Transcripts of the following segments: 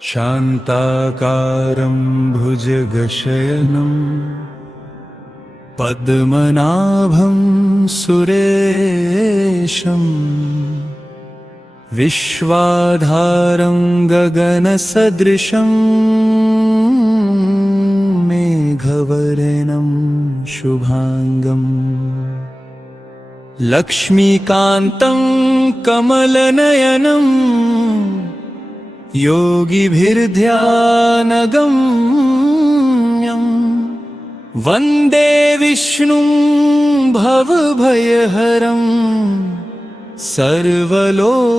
शान्ताकारं भुजगशयनं पद्मनाभं सुरेशं विश्वाधारं गगनसदृशं मेघवर्णं शुभांगं लक्ष्मीकान्तं कमलनयनं योगिभिर्ध्यानगम्यं वन्दे विष्णुं भवभयहरं सर्वलोकैकनाथं।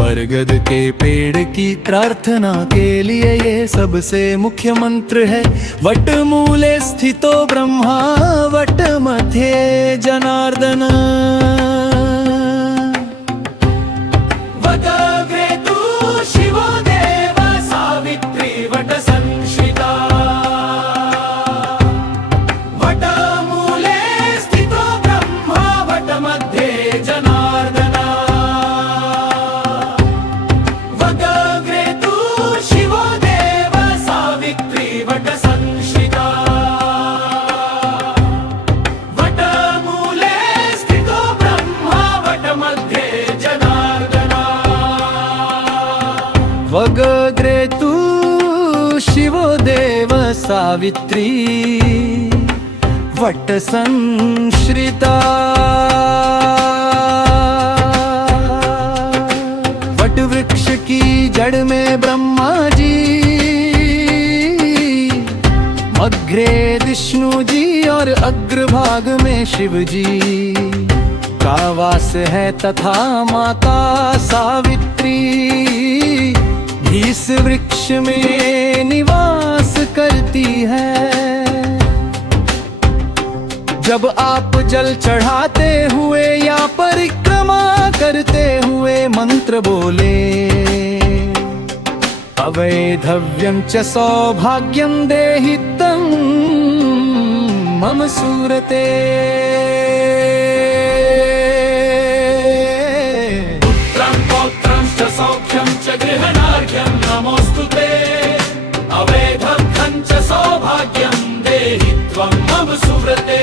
बरगद के पेड़ की प्रार्थना के लिए ये सबसे मुख्य मंत्र है। वट मूले स्थितो ब्रह्मा वट मध्ये जनार्दन। वगग्रे तु शिवो देव सावित्री वट संश्रिता। वट वृक्ष की जड़ में ब्रह्मा जी, अग्रे विष्णु जी और अग्रभाग में शिव जी का वास है तथा माता सावित्री इस वृक्ष में निवास करती है। जब आप जल चढ़ाते हुए या परिक्रमा करते हुए मंत्र बोले अवैधव्यं च सौभाग्यं देहितं मम सूरते। सौख्यं च गृहणार्घ्यं नमोस्तुते। अवैधव्यं च सौभाग्यं देहि त्वं मम सुव्रते।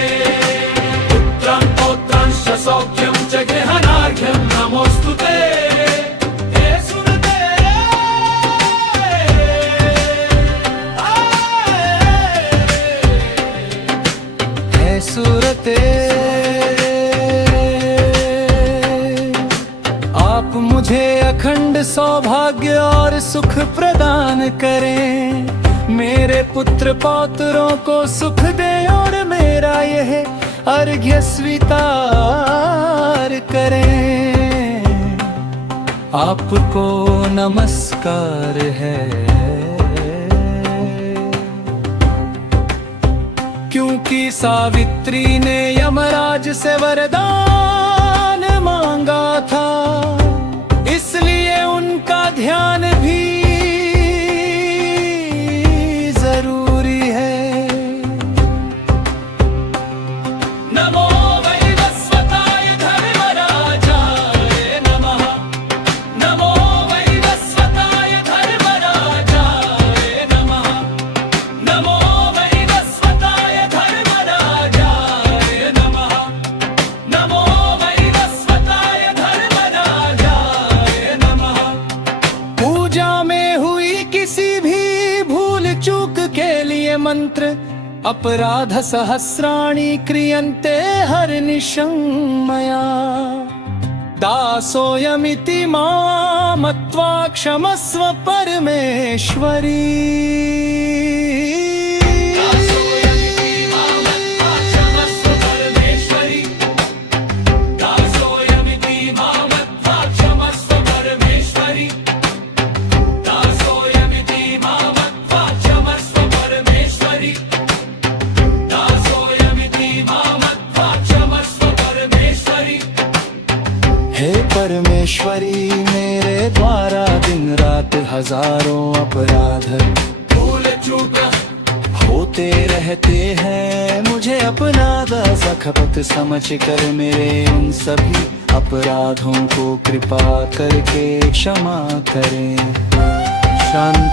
पुत्रं पौत्रं च सौख्यं च गृहणार्घ्यं नमोस्तुते। हे सुरते हे सुरते आप मुझे अखंड सौभाग्य और सुख प्रदान करें। मेरे पुत्र पौत्रों को सुख दे और मेरा यह अर्घ्य स्वीकार करें। आपको नमस्कार है क्योंकि सावित्री ने यमराज से वरदान मांगा था, इसलिए उनका ध्यान भी जरूरी है। नमो वैवस्वताय धर्मराजाय नमः। नमो वैवस्वताय धर्मराजाय नमः। नमो वैवस्वताय धर्मराजाय नमः। नमो वैवस्वताय धर्मराजाय नमः। पूजा में हुई किसी भी भूल चूक के लिए मंत्र अपराध सहस्राणि क्रियन्ते हरनिशं मया। दासोऽयमिति मां मत्वा क्षमस्व परमेश्वरी। हे परमेश्वरी मेरे द्वारा दिन रात हजारों अपराध भूल चूक होते रहते हैं। मुझे अपना दासा खपत समझ कर मेरे उन सभी अपराधों को कृपा करके क्षमा करें। शांताकारं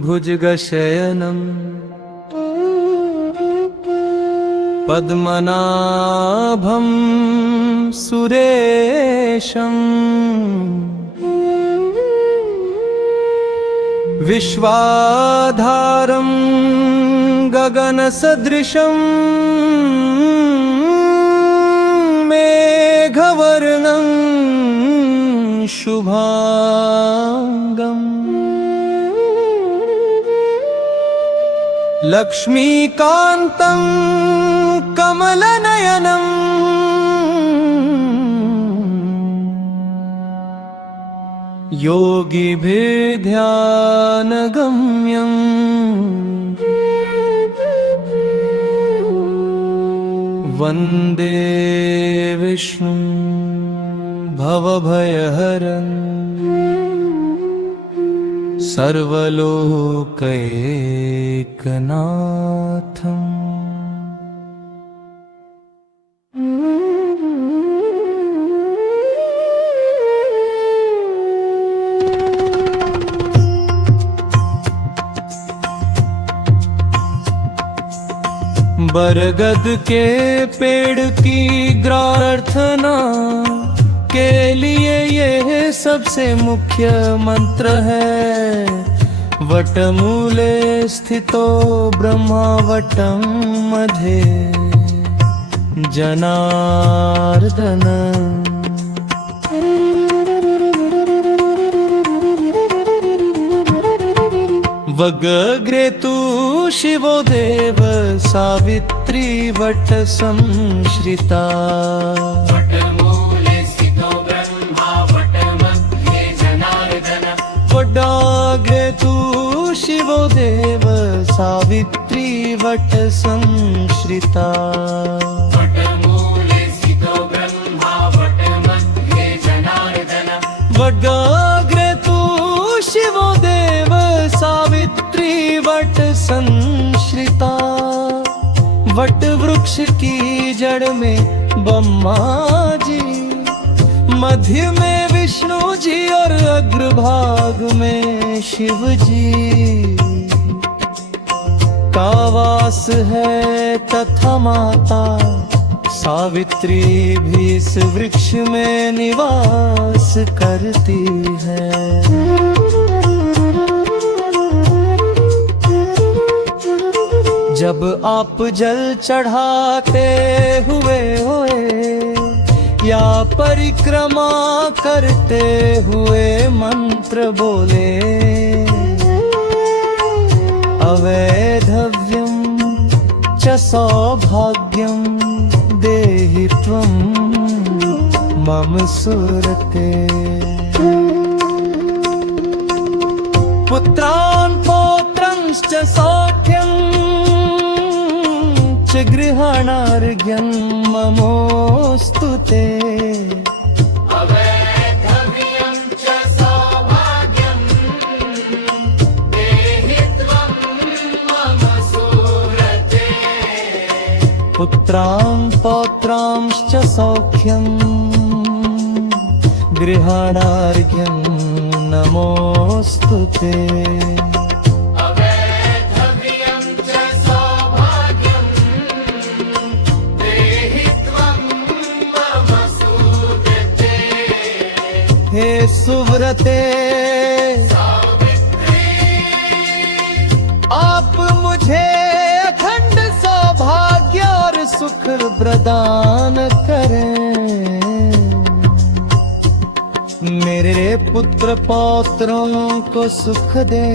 भुजगशयनं पद्मनाभं सुरेशम् विश्वाधारं गगनसदृशं मेघवर्णं शुभांगं लक्ष्मीकान्तं कमलनयनं योगिभिर्ध्यानगम्यं वन्दे विष्णुं भवभयहरं सर्वलोकैकनाथम्। बरगद के पेड़ की प्रार्थना के लिए यह सबसे मुख्य मंत्र है। वटमूले स्थितो ब्रह्मा वटं मध्ये जनार्दन। वगग्रे तु शिवो देव सावित्री वट संश्रिता। वटमूले स्थितो ब्रह्मा वटमध्ये जनार्दन। वडाग्रे तु शिवो देव सावित्री वट संश्रिता। वटमूले स्थितो ब्रह्मा वटमध्ये जनार्दन। वडाग्रे तु शिवो देव सावित्री वट संश्रिता। वट वृक्ष की जड़ में ब्रह्मा जी, मध्य में विष्णु जी और अग्रभाग में शिव जी का वास है तथा माता सावित्री भी इस वृक्ष में निवास करती है। जब आप जल चढ़ाते हुए होए या परिक्रमा करते हुए मंत्र बोले, अवैधव्यं च सौभाग्यं देहि त्वं मम सुरते। पुत्रान् पौत्रंश्च सौख्यं गृहाणार्घ्यं ममोऽस्तु ते। अवैधव्यं च सौभाग्यं देहि त्वं मम सुरते। पुत्रां पौत्रांश्च सौख्यं गृहाणार्घ्यं नमोऽस्तु ते। हे सुव्रते आप मुझे अखंड सौभाग्य और सुख प्रदान करें। मेरे पुत्र पौत्रों को सुख दे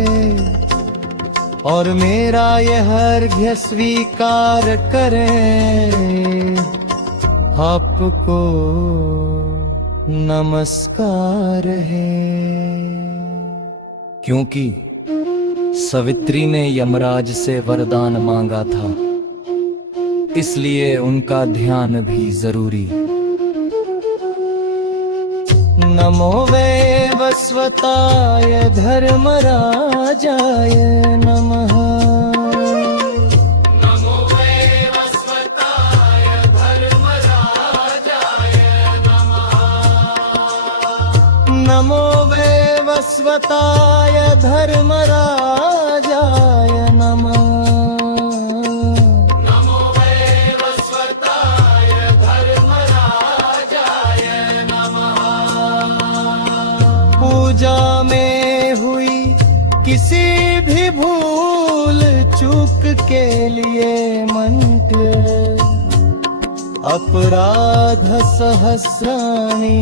और मेरा यह अर्घ्य स्वीकार करें। आपको नमस्कार है। क्योंकि सवित्री ने यमराज से वरदान मांगा था, इसलिए उनका ध्यान भी जरूरी। नमो वै वैवस्वताय धर्मराजाय नमः। नमो वैवस्वताय धर्मराजाय नमः। नमो वैवस्वताय धर्मराजाय नमः। नमो वैवस्वताय धर्मराजाय नमः। पूजा में हुई किसी भी भूल चूक के लिए मंत्र अपराध सहस्राणि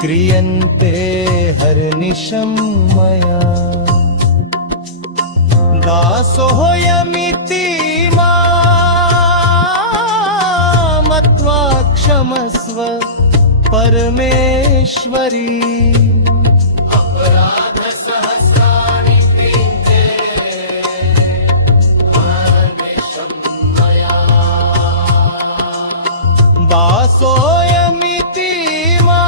क्रियन्ते हरनिशं मया। दासोऽयमिति मां मत्वा क्षमस्व परमेश्वरी। अपराध सहस्राणि क्रियन्ते हरनिशं मया। दासोऽयमिति मां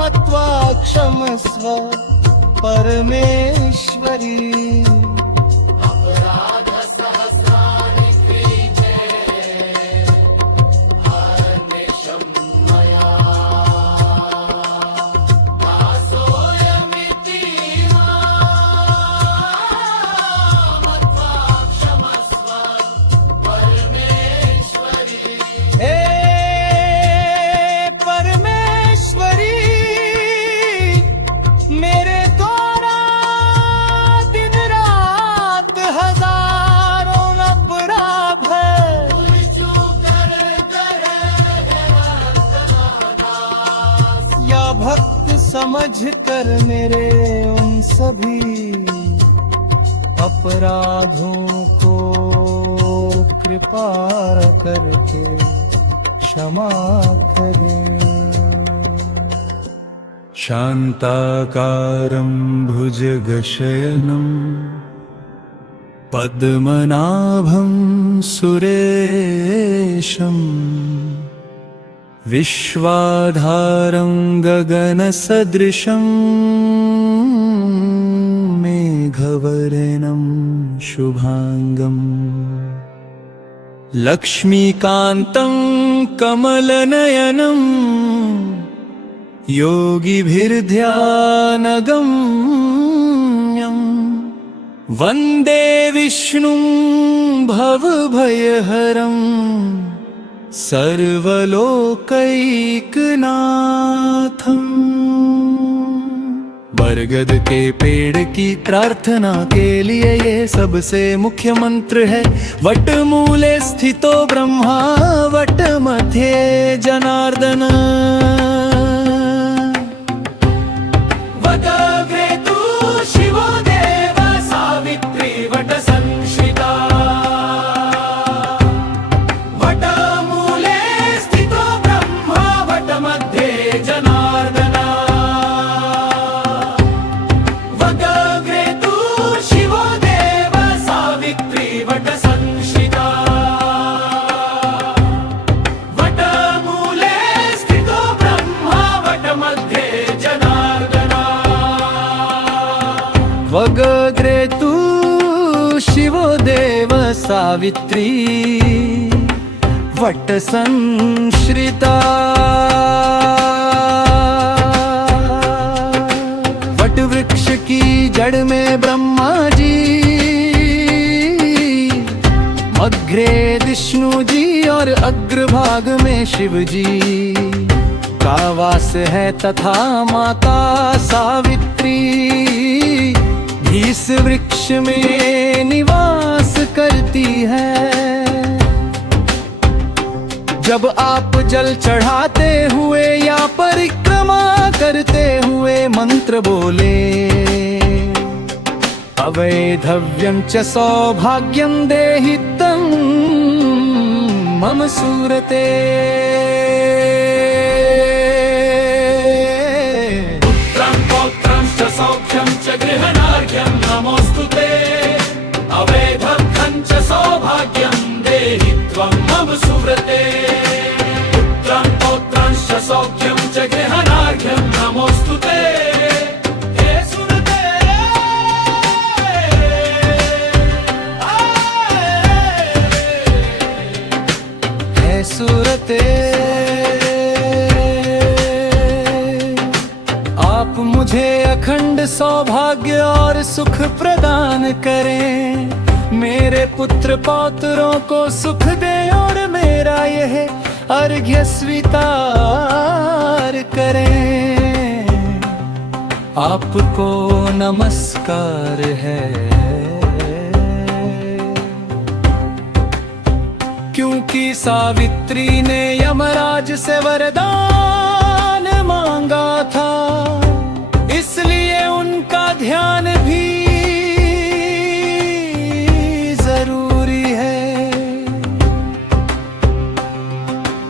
मत्वा क्षमस्व परमेश्वरी। अपराध सहस्राणि क्रियन्ते हरनिशं मया। दासोऽयमिति मां मत्वा क्षमस्व परमेश्वरी। हे परमेश्वरी, मेरे द्वारा दिन रात हजारों अपराध है। या भक्त समझ कर मेरे उन सभी अपराधों को कृपा करके क्षमा करे। शान्ताकारं भुजगशयनं पद्मनाभं सुरेशं विश्वाधारं गगनसदृशं मेघवर्णं शुभांगम् लक्ष्मीकान्तं कमलनयनं योगिभिर्ध्यानगम्यं वन्दे विष्णुं भवभयहरं सर्वलोकैकनाथं। बरगद के पेड़ की प्रार्थना के लिए ये सबसे मुख्य मंत्र है। वट मूले स्थितो ब्रह्मा वट मध्ये जनार्दन। वदग्रे तु शिवो देव सावित्री वट संश्रिता। वट मूले स्थितो ब्रह्मा वट मध्ये जनार्दन। वदग्रे तु शिवो देव सावित्री वट संश्रिता। वट मूले स्थितो ब्रह्मा वट मध्ये जनार्दन। वगग्रे तु शिवो देव सावित्री वट संश्रिता। वट वृक्ष की जड़ में ब्रह्मा जी, अग्रे विष्णु जी और अग्रभाग में शिव जी का वास है तथा माता सावित्री भी इस वृक्ष में निवास करती है। जब आप जल चढ़ाते हुए या परिक्रमा करते हुए मंत्र बोले, अवैधव्यं च सौभाग्यं देहि तं मम सूरते। पुत्रं पौत्रं च सौख्यं च गृहणार्घ्यं नमोऽस्तुते। अवैधव्यं च सौभाग्यं देहि त्वं मम सूरते। पुत्रं पौत्रं च सौख्यं च गेहनार्घ्यं नमोऽस्तुते हे सुरते हे सुरते आप मुझे अखंड सौभाग्य और सुख प्रदान करें, मेरे पुत्र पौत्रों को सुख दे और मेरा यह अर्घ्य स्वीकार करें। आपको नमस्कार है, क्योंकि सावित्री ने यमराज से वरदान मांगा था, इसलिए उनका ध्यान भी जरूरी है।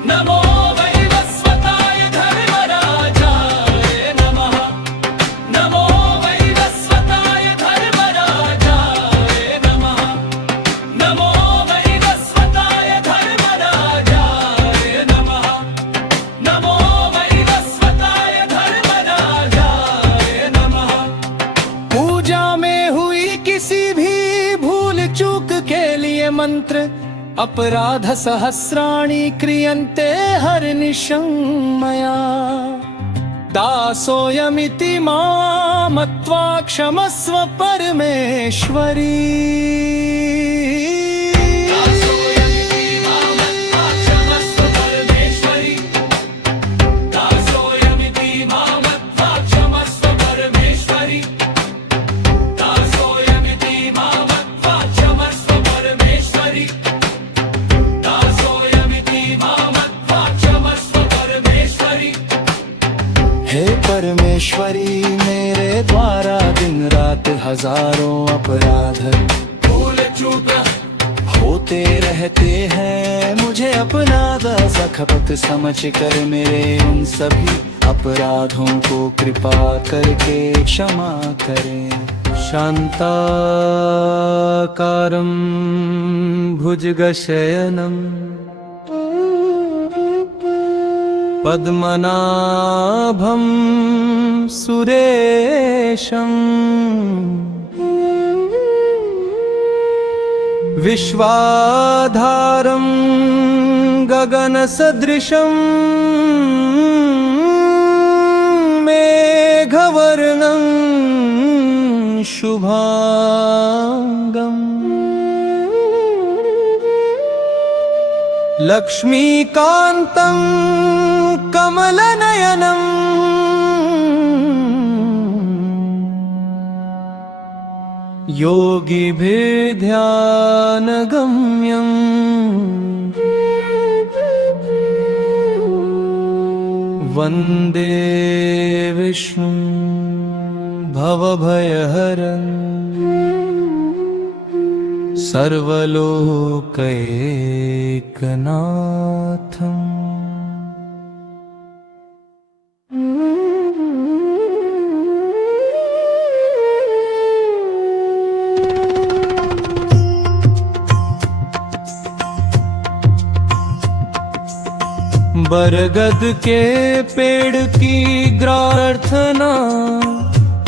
नमो वैवस्वताय धर्मराजाय नमः, नमो वैवस्वताय धर्मराजाय नमः, नमो वैवस्वताय धर्मराजाय नमः, नमो वैवस्वताय धर्मराजाय नमः। पूजा में हुई किसी भी भूल चूक के लिए मंत्र अपराध सहस्राणि क्रियन्ते हरनिशं मया, दासोऽयमिति मां मत्वा क्षमस्व परमेश्वरी। दासोऽयमिति मां मत्वा क्षमस्व परमेश्वरी, दासोऽयमिति मां मत्वा क्षमस्व परमेश्वरी, दासोऽयमिति मां मत्वा क्षमस्व परमेश्वरी, दासोऽयमिति मां मत्वा क्षमस्व परमेश्वरी। हे परमेश्वरी, मेरे द्वारा दिन रात हजारों अपराध भूल चूक होते रहते हैं, मुझे अपना दासा खपत समझ कर मेरे उन सभी अपराधों को कृपा करके क्षमा करें। शांताकारं भुजगशयनं पद्मनाभं सुरेशं, विश्वाधारं गगनसदृशं मेघवर्णं शुभांगम्, लक्ष्मीकान्तं कमलनयनं योगिभिर्ध्यानगम्यम्, वन्दे विष्णुं भवभयहरं सर्वलोकैकनाथम्। बरगद के पेड़ की प्रार्थना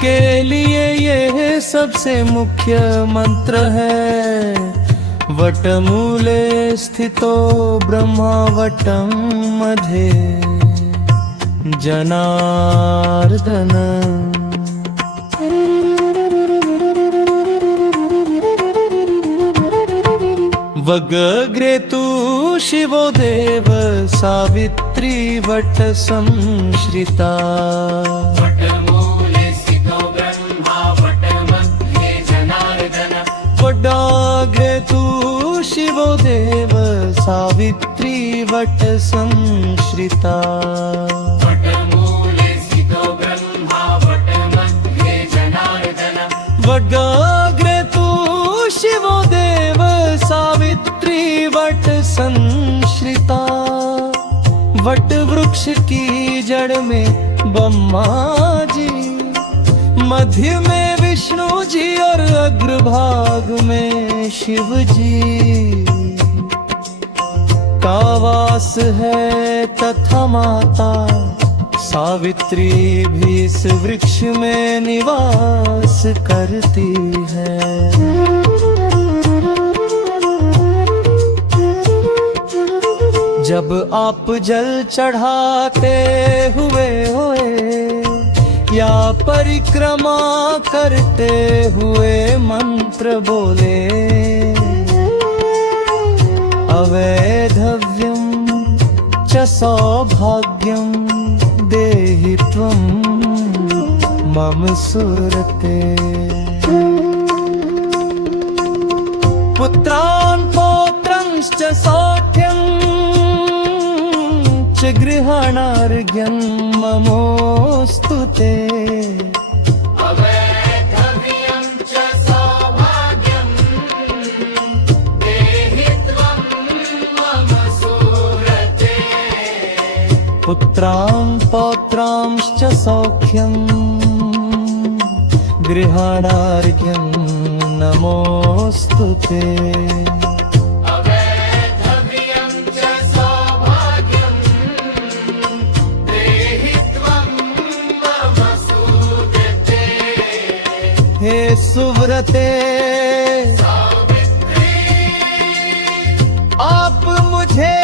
के लिए यह सबसे मुख्य मंत्र है। वटमूले स्थितो ब्रह्मा वटं मध्ये जनार्दन, वगग्रे तु शिवो देव सावित्री वट संश्रिता, वटमूले स्थितो ब्रह्मा वटमध्ये जनार्दन, वडाग्रे तु शिवो देव सावित्री वट संश्रिता, वटमूले स्थितो ब्रह्मा वटमध्ये जनार्दन, वडाग्रे तु शिवो देव सावित्री वट संश्रिता। वट वृक्ष की जड़ में ब्रह्मा जी, मध्य में विष्णु जी और अग्रभाग में शिव जी का वास है, तथा माता सावित्री भी इस वृक्ष में निवास करती है। जब आप जल चढ़ाते हुए होए या परिक्रमा करते हुए मंत्र बोले, अवैधव्यं च सौभाग्यं देहि त्वं मम सुरते। पुत्रान् पौत्रंश्च सौख्यं च गृहाणार्घ्यं ममोऽस्तु ते। अवैधव्यं च सौभाग्यं देहि त्वं मम सुरते। पुत्रान् पौत्रांश्च सौख्यं गृहाणार्घ्यं नमोऽस्तु ते। अवैधव्यं च सौभाग्यं देहि त्वं मम सुरते। हे सुव्रते आप मुझे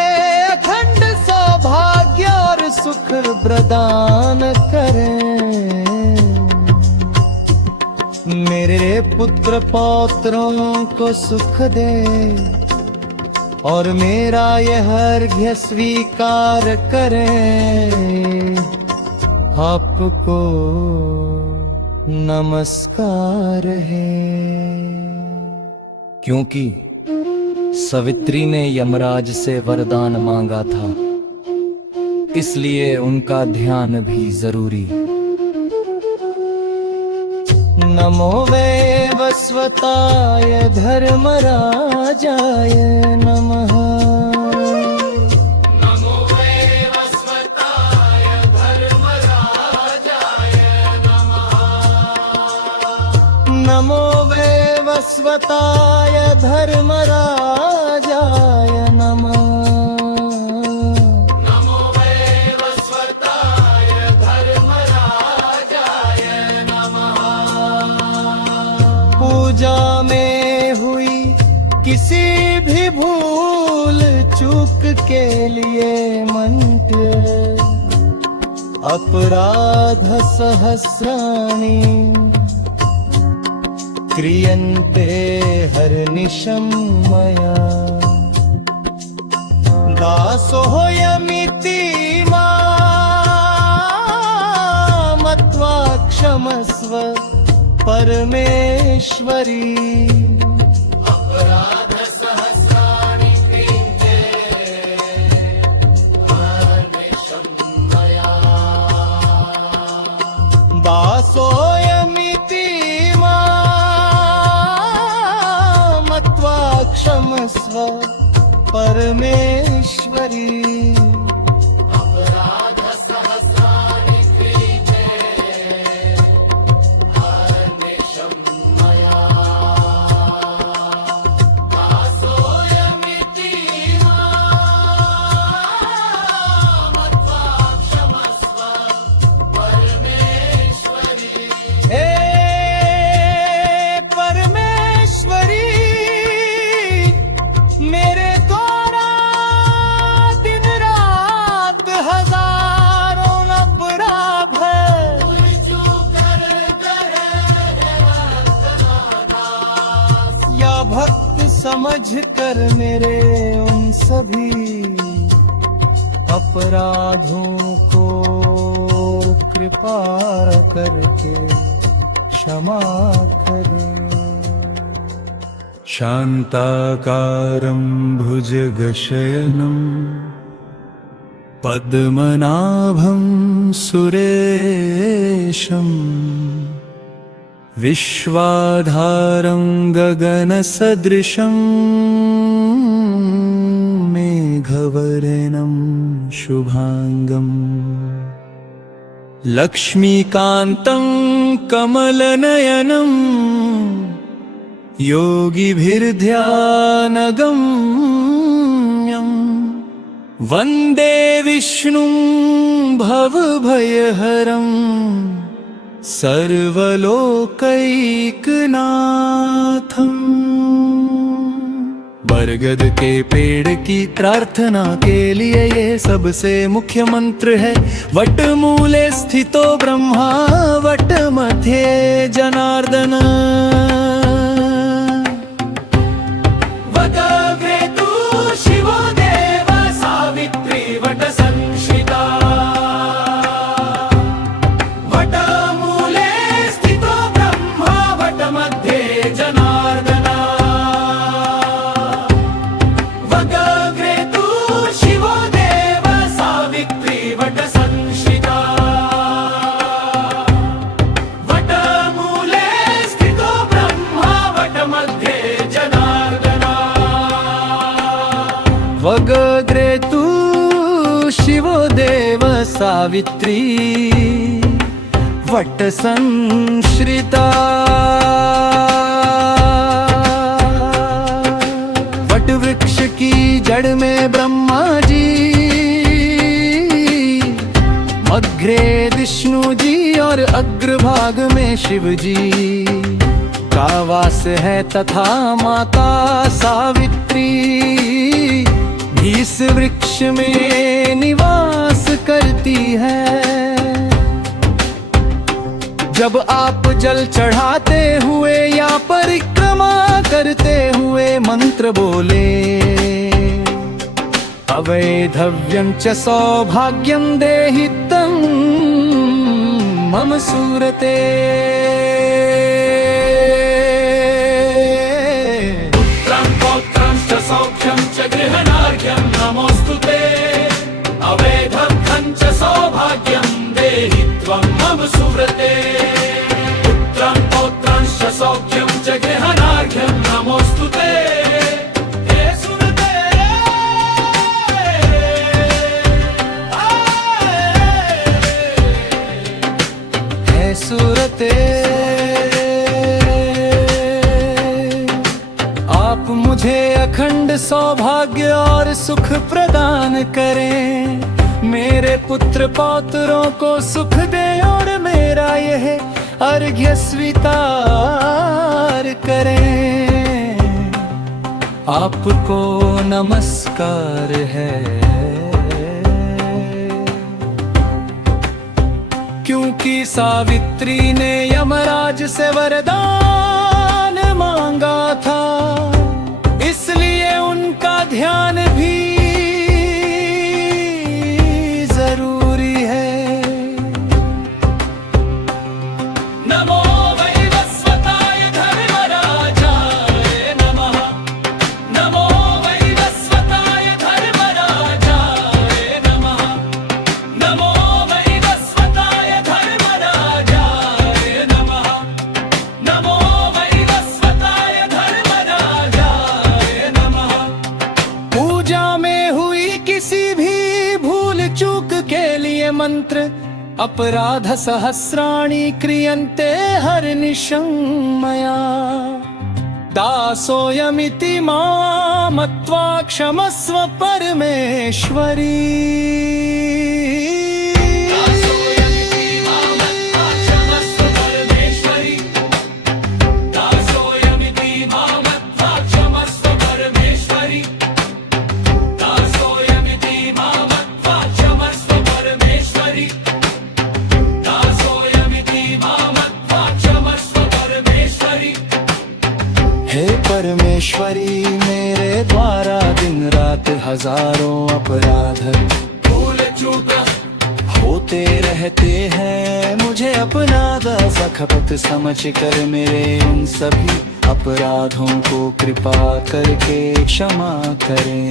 अखंड सौभाग्य और सुख प्रदान करें। मेरे पुत्र पौत्रों को सुख दे और मेरा यह अर्घ्य स्वीकार करें। आपको नमस्कार है। क्योंकि सवित्री ने यमराज से वरदान मांगा था, इसलिए उनका ध्यान भी जरूरी। नमो वै वस्वताय धर्मराजाय नमः। नमो वै वस्वताय धर्मराजाय नमः। नमो वै वस्वताय धर्मराजाय नमः। नमो वै वस्वताय धर्मराजाय नमः। पूजा में हुई किसी भी भूल चूक के लिए मंत्र अपराध सहस्राणि क्रियन्ते हरनिशं मया। दासोऽयमिति मां मत्वा क्षमस्व परमेश्वरी। अपराध सहस्राणि क्रियन्ते हरनिशं मया। दासोऽयमिति मां मत्वा क्षमस्व परमेश्वरी। अपराध सहस्राणि क्रियन्ते हरनिशं मया। दासोऽयमिति मां मत्वा क्षमस्व परमेश्वरी। हे परमेश्वरी, मेरे द्वारा दिन रात हजारों अपराध है। या भक्त समझ कर मेरे उन सभी अपराधों को कृपा करके क्षमा करे। शान्ताकारं भुजगशयनं पद्मनाभं सुरेशं विश्वाधारं गगनसदृशं मेघवर्णं शुभांगं लक्ष्मीकान्तं कमलनयनं योगिभिर्ध्यानगम्यं वन्दे विष्णुं भवभयहरं सर्वलोकैकनाथम्। बरगद के पेड़ की प्रार्थना के लिए ये सबसे मुख्य मंत्र है। वट मूले स्थितो ब्रह्मा वट मध्ये जनार्दन। वदग्रे तु शिवो देव सावित्री वट संश्रिता। वट मूले स्थितो ब्रह्मा वट मध्ये जनार्दन। वदग्रे तु शिवो देव सावित्री वट संश्रिता। वट मूले स्थितो ब्रह्मा वट मध्ये जनार्दन। वगग्रे तु शिवो देव सावित्री वट संश्रिता। वट वृक्ष की जड़ में ब्रह्मा जी, अग्रे विष्णु जी और अग्रभाग में शिव जी का वास है तथा माता सावित्री भी इस वृक्ष में निवास करती है। जब आप जल चढ़ाते हुए या परिक्रमा करते हुए मंत्र बोले, अवैधव्यं च सौभाग्यं देहितं मम सूरते। पुत्रं पौत्रं च सौख्यं च गृहणार्घ्यं नमोऽस्तुते। अवैधव्यं च सौभाग्यं देहि त्वं मम सुव्रते। पुत्रं पौत्रं च सौख्यं च गृहणार्घ्यं नमोऽस्तुते। हे सुरते, हे सुरते, आप मुझे अखंड सौभाग्य और सुख प्रदान करें। मेरे पुत्र पौत्रों को सुख दे और मेरा यह अर्घ्य स्वीकार करें। आपको नमस्कार है, क्योंकि सावित्री ने यमराज से वरदान मांगा था, इसलिए उनका ध्यान भी जरूरी है। नमो वैवस्वताय धर्मराजाय नमः। नमो वैवस्वताय धर्मराजाय नमः। नमो वैवस्वताय धर्मराजाय नमः। नमो वैवस्वताय धर्मराजाय नमः। पूजा में हुई किसी भी भूल चूक के लिए मंत्र अपराध सहस्राणि क्रियन्ते हरनिशं मया। दासोऽयमिति मां मत्वा क्षमस्व परमेश्वरी। दासोऽयमिति मां मत्वा क्षमस्व परमेश्वरी। दासोऽयमिति मां मत्वा क्षमस्व परमेश्वरी। दासोऽयमिति मां मत्वा क्षमस्व परमेश्वरी। दासोऽयमिति मां मत्वा क्षमस्व परमेश्वरी। हे परमेश्वरी, मेरे द्वारा दिन रात हजारों अपराध भूल चूक होते रहते हैं। मुझे अपना दास खपत समझ कर मेरे उन सभी अपराधों को कृपा करके क्षमा करें।